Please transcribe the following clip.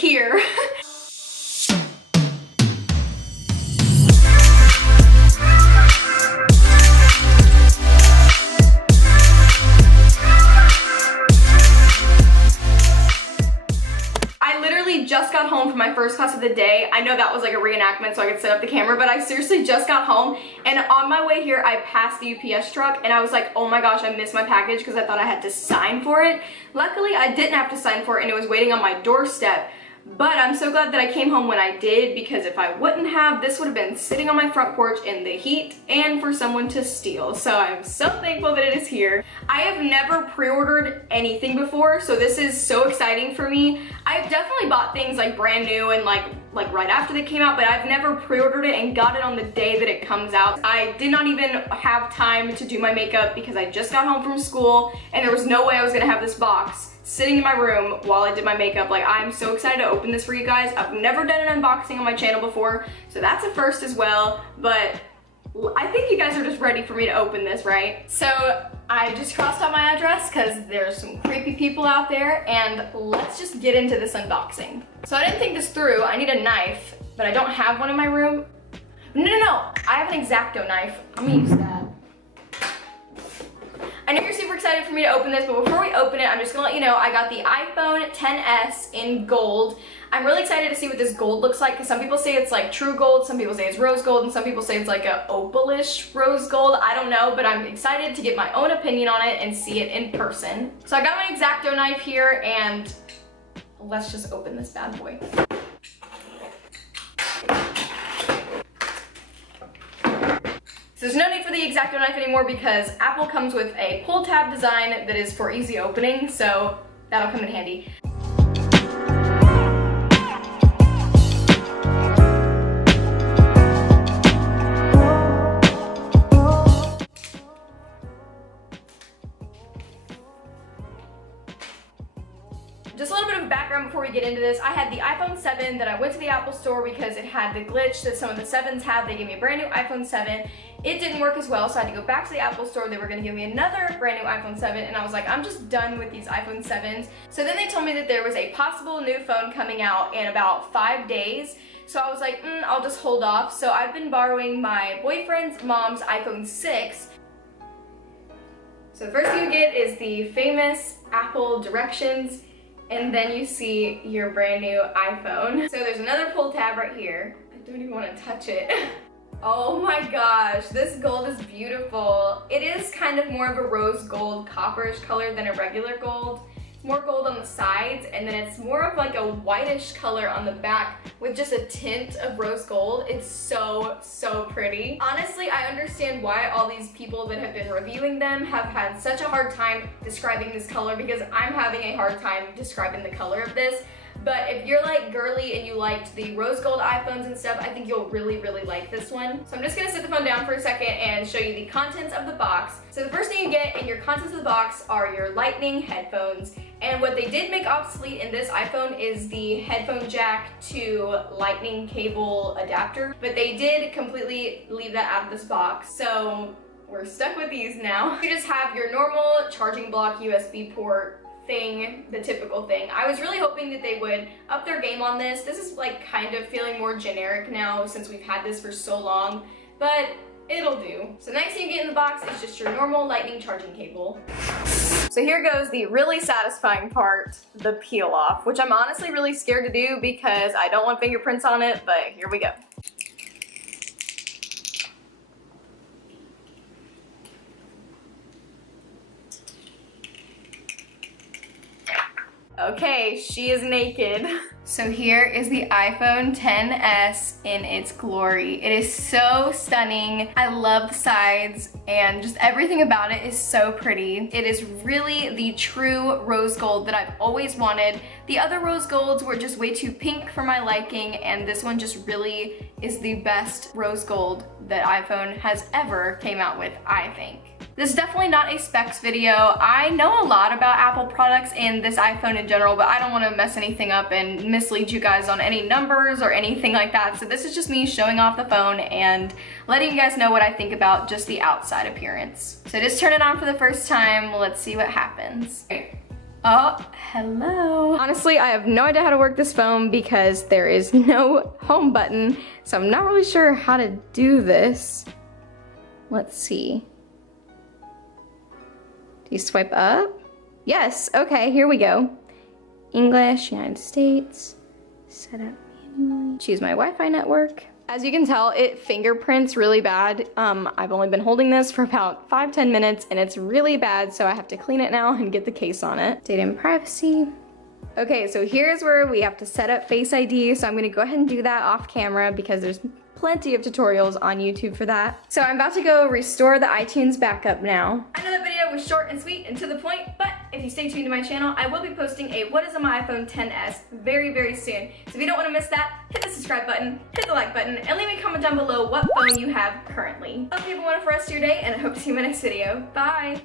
here. Just got home from my first class of the day. I know that was like a reenactment so I could set up the camera, but I seriously just got home, and on my way here I passed the UPS truck and I was like, oh my gosh, I missed my package because I thought I had to sign for it. Luckily I didn't have to sign for it and it was waiting on my doorstep. But I'm so glad that I came home when I did, because if I wouldn't have, this would have been sitting on my front porch in the heat and for someone to steal. So I'm so thankful that it is here. I have never pre-ordered anything before, so this is so exciting for me. I've definitely bought things like brand new and like right after they came out, but I've never pre-ordered it and got it on the day that it comes out. I did not even have time to do my makeup because I just got home from school and there was no way I was gonna have this box sitting in my room while I did my makeup. Like, I'm so excited to open this for you guys. I've never done an unboxing on my channel before, so that's a first as well, but I think you guys are just ready for me to open this, right? So I just crossed out my address because there's some creepy people out there, and let's just get into this unboxing. So I didn't think this through. I need a knife, but I don't have one in my room. No, I have an X-Acto knife. I'm gonna use that. I know you're super excited for me to open this, but before we open it, I'm just gonna let you know I got the iPhone XS in gold. I'm really excited to see what this gold looks like, because some people say it's like true gold, some people say it's rose gold, and some people say it's like a opalish rose gold. I don't know, but I'm excited to get my own opinion on it and see it in person. So I got my X-Acto knife here, and let's just open this bad boy. So there's no need for the X-Acto knife anymore because Apple comes with a pull tab design that is for easy opening, so that'll come in handy. Just a little bit of background before we get into this. I had the iPhone 7 that I went to the Apple store because it had the glitch that some of the 7s have. They gave me a brand new iPhone 7. It didn't work as well, so I had to go back to the Apple store. They were gonna give me another brand new iPhone 7, and I was like, I'm just done with these iPhone 7s. So then they told me that there was a possible new phone coming out in about 5 days. So I was like, I'll just hold off. So I've been borrowing my boyfriend's mom's iPhone 6. So the first thing you get is the famous Apple directions, and then you see your brand new iPhone. So there's another pull tab right here. I don't even want to touch it. Oh my gosh, this gold is beautiful. It is kind of more of a rose gold copperish color than a regular gold. It's more gold on the sides, and then it's more of like a whitish color on the back with just a tint of rose gold. It's so, so pretty. Honestly, I understand why all these people that have been reviewing them have had such a hard time describing this color, because I'm having a hard time describing the color of this. But if you're like girly and you liked the rose gold iPhones and stuff, I think you'll really, really like this one. So I'm just gonna sit the phone down for a second and show you the contents of the box. So the first thing you get in your contents of the box are your lightning headphones. And what they did make obsolete in this iPhone is the headphone jack to lightning cable adapter, but they did completely leave that out of this box. So we're stuck with these now. You just have your normal charging block USB port thing, the typical thing. I was really hoping that they would up their game on this. This is like kind of feeling more generic now since we've had this for so long, but it'll do. So the next thing you get in the box is just your normal lightning charging cable. So here goes the really satisfying part, the peel off, which I'm honestly really scared to do because I don't want fingerprints on it, but here we go. Okay, she is naked. So here is the iPhone XS in its glory. It is so stunning. I love the sides and just everything about it is so pretty. It is really the true rose gold that I've always wanted. The other rose golds were just way too pink for my liking, and this one just really is the best rose gold that iPhone has ever came out with, I think. This is definitely not a specs video. I know a lot about Apple products and this iPhone in general, but I don't want to mess anything up and mislead you guys on any numbers or anything like that. So this is just me showing off the phone and letting you guys know what I think about just the outside appearance. So just turn it on for the first time. Let's see what happens. Oh, hello. Honestly, I have no idea how to work this phone because there is no home button, so I'm not really sure how to do this. Let's see. Do you swipe up? Yes, okay, here we go. English, United States, set up manually. Choose my Wi-Fi network. As you can tell, it fingerprints really bad. I've only been holding this for about 5-10 minutes and it's really bad, so I have to clean it now and get the case on it. Data and privacy. Okay, so here's where we have to set up Face ID, so I'm gonna go ahead and do that off camera because there's plenty of tutorials on YouTube for that. So I'm about to go restore the iTunes backup now. I know that video was short and sweet and to the point, but if you stay tuned to my channel, I will be posting a what is on my iPhone XS very, very soon. So if you don't want to miss that, hit the subscribe button, hit the like button, and leave me a comment down below what phone you have currently. Hope you have a wonderful rest of your day, and I hope to see you in my next video. Bye!